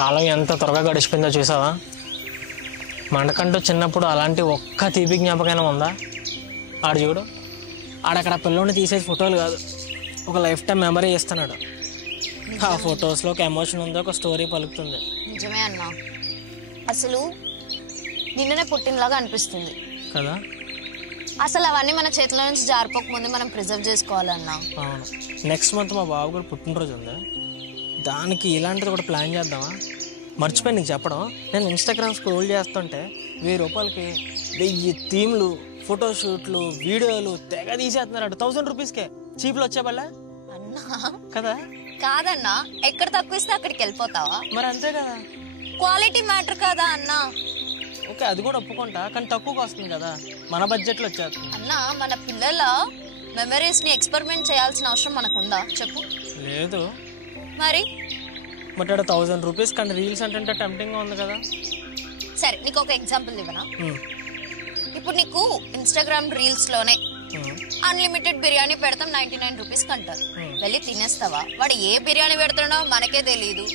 కాలం ఎంత త్వరగా గడిచిపోయిందో చూసావా? మనకంటూ చిన్నప్పుడు అలాంటి ఒక్క తీపి జ్ఞాపకమైనా ఉందా? ఆడు చూడు, ఆడక్కడ పిల్లోని తీసేసి ఫోటోలు కాదు, ఒక లైఫ్ టైం మెమరీ ఇస్తున్నాడు. ఆ ఫొటోస్లో ఒక ఎమోషన్ ఉంది, ఒక స్టోరీ పలుకుతుంది. నిజమే అన్నా, అసలు నిన్ననే పుట్టినలాగా అనిపిస్తుంది కదా. అసలు అవన్నీ మన చేతిలో నుంచి జారిపోక ముందు మనం ప్రిజర్వ్ చేసుకోవాలన్నా. అవును, నెక్స్ట్ మంత్ మా బాబు కూడా పుట్టినరోజు ఉంది, దానికి ఇలాంటిది కూడా ప్లాన్ చేద్దామా? మర్చిపోయి నీకు చెప్పడం, నేను ఇన్స్టాగ్రామ్ స్క్రోల్ చేస్తుంటే 1000 రూపాయలకి 1000 థీమ్లు, ఫోటోషూట్లు, వీడియోలు తెగ తీసేస్తున్నారు. 1000 రూపీస్కే చీప్లు వచ్చే వల్ల అన్నా కదా. కాదన్నా, ఎక్కడ తక్కువ ఇస్తే అక్కడికి వెళ్ళిపోతావా? మరి అంతే కదా, క్వాలిటీ మ్యాటర్ కదా అన్నా. ఓకే, అది కూడా ఒప్పుకుంటా, కానీ తక్కువగా వస్తుంది కదా, మన బడ్జెట్లో వచ్చేస్తుంది. అన్నా, మన పిల్లల మెమరీస్ ని ఎక్స్పెరిమెంట్ చేయాల్సిన అవసరం మనకుందా చెప్పు? లేదు మరి బట్ 1000 రూపీస్ కానీ రీల్స్ అంటే టెంప్టింగ్ గా ఉంది కదా. సరే, నీకు ఒక ఎగ్జాంపుల్ ఇవ్వనా? ఇప్పుడు నీకు ఇన్స్టాగ్రామ్ రీల్స్ లోనే అన్లిమిటెడ్ బిర్యానీ పెడతాం 99 రూపీస్ కంటారు, వెళ్ళి తినేస్తావా? వాడు ఏ బిర్యానీ పెడతాడో మనకే తెలియదు.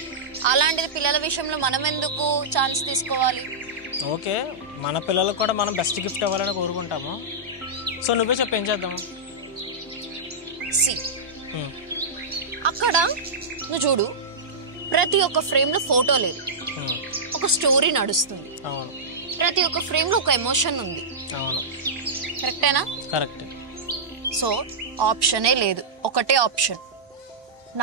అలాంటిది పిల్లల విషయంలో మనం ఎందుకు ఛాన్స్ తీసుకోవాలి? ఓకే, మన పిల్లలకు కూడా మనం బెస్ట్ గిఫ్ట్ ఇవ్వాలని కోరుకుంటాము. సో నువ్వే చెప్పు, ఏం చేద్దాము? అక్కడ నువ్వు చూడు, ప్రతి ఒక్క ఫ్రేమ్ లో ఫోటో లేదు, ఒక స్టోరీ నడుస్తుంది. అవును, ప్రతి ఒక్క ఫ్రేమ్ లో ఒక ఎమోషన్ ఉంది. అవును, కరెక్టేనా? కరెక్ట్. సో ఆప్షనే లేదు, ఒకటే ఆప్షన్.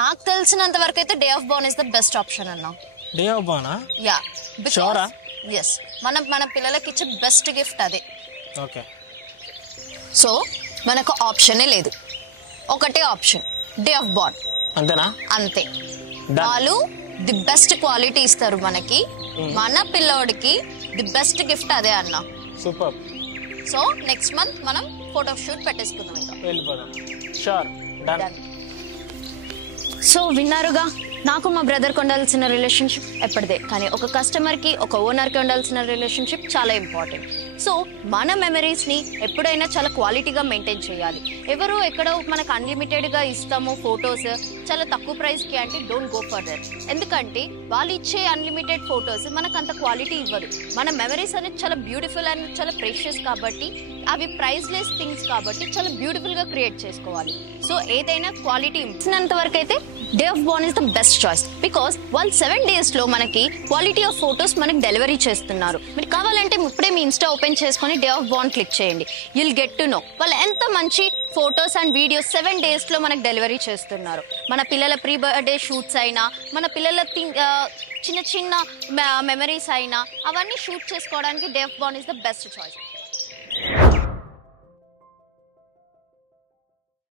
నాకు తెలిసినంత వరకు అయితే day of born is the best option అన్నా. డే ఆఫ్ బోర్నా? యా, షూరా? ఎస్, మనం మన పిల్లలకి ఇచ్చే బెస్ట్ గిఫ్ట్ అదే. ఓకే, సో మనకు ఆప్షనే లేదు, ఒకటే ఆప్షన్, డే ఆఫ్ బోర్న్. అంతేనా? అంతే. వాళ్ళు ది బెస్ట్ క్వాలిటీ ఇస్తారు మనకి, మన పిల్లోడికి ది బెస్ట్ గిఫ్ట్ అదే అన్న. సూపర్. సో నెక్స్ట్ మంత్ మనం ఫోటో షూట్ పెట్టేసుకుందాం, ఇంకా వెళ్ళిపోదాం. Sure, done. సో విన్నారుగా, నాకు మా బ్రదర్కి ఉండాల్సిన రిలేషన్షిప్ ఎప్పటిదే, కానీ ఒక కస్టమర్కి ఒక ఓనర్కి ఉండాల్సిన రిలేషన్షిప్ చాలా ఇంపార్టెంట్. సో మన మెమరీస్ని ఎప్పుడైనా చాలా క్వాలిటీగా మెయింటైన్ చేయాలి. ఎవరో ఎక్కడో మనకు అన్లిమిటెడ్గా ఇస్తాము ఫొటోస్ చాలా తక్కువ ప్రైస్కి అంటే డోంట్ గో ఫర్ దట్. ఎందుకంటే వాళ్ళు ఇచ్చే అన్లిమిటెడ్ ఫొటోస్ మనకు అంత క్వాలిటీ ఇవ్వదు. మన మెమరీస్ అనేది చాలా బ్యూటిఫుల్ అండ్ చాలా ప్రెషియస్ కాబట్టి, అవి ప్రైస్లెస్ థింగ్స్ కాబట్టి చాలా బ్యూటిఫుల్గా క్రియేట్ చేసుకోవాలి. సో ఏదైనా క్వాలిటీ ఇచ్చినంత వరకు అయితే day of born is the best choice. Because వాళ్ళు 7 daysలో మనకి క్వాలిటీ ఆఫ్ ఫొటోస్ మనకి డెలివరీ చేస్తున్నారు. మీరు కావాలంటే ఇప్పుడే మీ ఇన్స్టా ఓపెన్ చేసుకొని డే ఆఫ్ బోర్న్ క్లిక్ చేయండి. యుల్ గెట్ టు నో వాళ్ళు ఎంత మంచి ఫొటోస్ అండ్ వీడియోస్ 7 daysలో మనకు డెలివరీ చేస్తున్నారు. మన పిల్లల ప్రీ బర్త్డే షూట్స్ అయినా, మన పిల్లల చిన్న చిన్న మెమరీస్ అయినా, అవన్నీ షూట్ చేసుకోవడానికి day of born is the best choice.